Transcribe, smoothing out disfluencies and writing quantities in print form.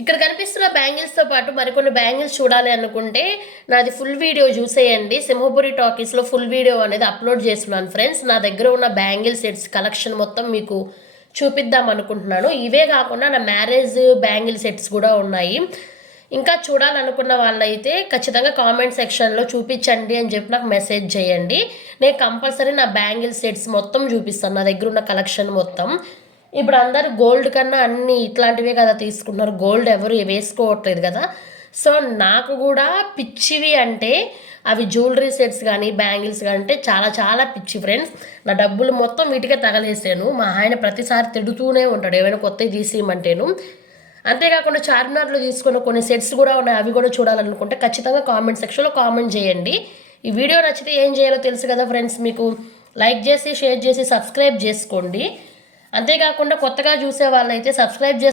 ఇక్కడ కనిపిస్తున్న బ్యాంగిల్స్తో పాటు మరికొన్ని బ్యాంగిల్స్ చూడాలి అనుకుంటే నాది ఫుల్ వీడియో చూసేయండి. సింహపురి టాకీస్లో ఫుల్ వీడియో అనేది అప్లోడ్ చేస్తున్నాను ఫ్రెండ్స్. నా దగ్గర ఉన్న బ్యాంగిల్ సెట్స్ కలెక్షన్ మొత్తం మీకు చూపిద్దాం అనుకుంటున్నాను. ఇవే కాకుండా నా మ్యారేజ్ బ్యాంగిల్ సెట్స్ కూడా ఉన్నాయి. ఇంకా చూడాలనుకున్న వాళ్ళైతే ఖచ్చితంగా కామెంట్ సెక్షన్లో చూపించండి అని చెప్పి నాకు మెసేజ్ చేయండి. నేను కంపల్సరీ నా బ్యాంగిల్ సెట్స్ మొత్తం చూపిస్తాను, నా దగ్గర ఉన్న కలెక్షన్ మొత్తం. ఇప్పుడు అందరు గోల్డ్ కన్నా అన్ని ఇట్లాంటివే కదా తీసుకుంటున్నారు, గోల్డ్ ఎవరు వేసుకోవట్లేదు కదా. సో నాకు కూడా పిచ్చివి అంటే అవి జ్యువెలరీ సెట్స్ కానీ బ్యాంగిల్స్ కానీ అంటే చాలా చాలా పిచ్చి ఫ్రెండ్స్. నా డబ్బులు మొత్తం వీటికే తగలేసాను. మా ఆయన ప్రతిసారి తిడుతూనే ఉంటాడు ఏమైనా కొత్తవి తీసేయమంటేను. అంతేకాకుండా చార్మినార్లో తీసుకున్న కొన్ని సెట్స్ కూడా ఉన్నాయి, అవి కూడా చూడాలనుకుంటే ఖచ్చితంగా కామెంట్ సెక్షన్లో కామెంట్ చేయండి. ఈ వీడియో నచ్చితే ఏం చేయాలో తెలుసు కదా ఫ్రెండ్స్, మీకు లైక్ చేసి షేర్ చేసి సబ్స్క్రైబ్ చేసుకోండి. అంతేకాకుండా కొత్తగా చూసే వాళ్ళైతే సబ్స్క్రైబ్ చేసి